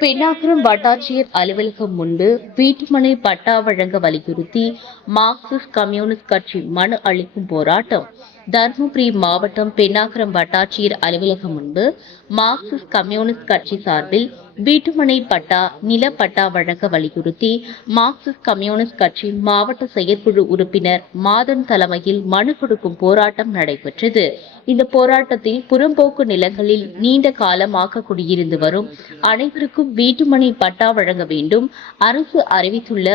பெண்ணாகரம் வட்டாட்சியர் அலுவலகம் முன்பு வீட்டுமனை பட்டா வழங்க வலியுறுத்தி மார்க்சிஸ்ட் கம்யூனிஸ்ட் கட்சி மனு அளிக்கும் போராட்டம். தருமபுரி மாவட்டம் பெண்ணாகரம் வட்டாட்சியர் அலுவலகம் முன்பு மார்க்சிஸ்ட் கம்யூனிஸ்ட் கட்சி சார்பில் வீட்டுமனை பட்டா நிலப்பட்டா வழங்க வலியுறுத்தி மார்க்சிஸ்ட் கம்யூனிஸ்ட் கட்சி மாவட்ட செயற்குழு உறுப்பினர் மாதன் தலைமையில் மனு கொடுக்கும் போராட்டம் நடைபெற்றது. இந்த போராட்டத்தில் புறம்போக்கு நிலங்களில் நீண்ட காலமாக குடியிருந்து வரும் அனைவருக்கும் வீட்டுமனை பட்டா வழங்க வேண்டும். அரசு அறிவித்துள்ள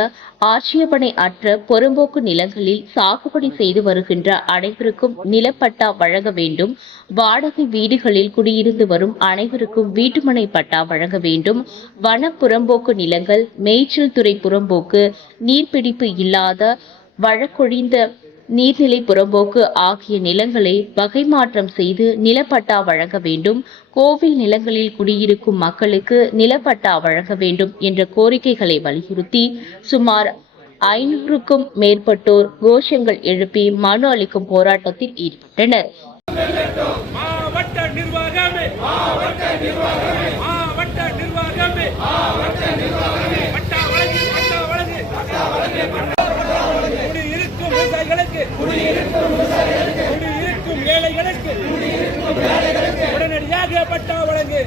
ஆட்சேபனை அற்ற புறம்போக்கு நிலங்களில் சாகுபடி செய்து வருகின்ற அனைவருக்கும் நிலப்பட்டா வழங்க வேண்டும். வாடகை வீடுகளில் குடியிருந்து வரும் அனைவருக்கும் வீட்டுமனை பட்டா வழங்க வேண்டும். வன புறம்போக்கு நிலங்கள், மேய்ச்சல் துறை புறம்போக்கு, நீர்பிடிப்பு இல்லாத வழக்கொழிந்த நீர்நிலை புறம்போக்கு ஆகிய நிலங்களை வகை மாற்றம் செய்து நிலப்பட்டா வழங்க வேண்டும். கோவில் நிலங்களில் குடியிருக்கும் மக்களுக்கு நிலப்பட்டா வழங்க வேண்டும் என்ற கோரிக்கைகளை வலியுறுத்தி சுமார் 500க்கும் மேற்பட்டோர் கோஷங்கள் எழுப்பி மனு அளிக்கும் போராட்டத்தில் ஈடுபட்டனர். மாவட்ட நிர்வாகமே பட்டா வழங்கு குடியிருக்கும் விவசாயிகளுக்கு குடியிருக்கும் ஏழைகளுக்கு உடனடியாக பட்டா வழங்கு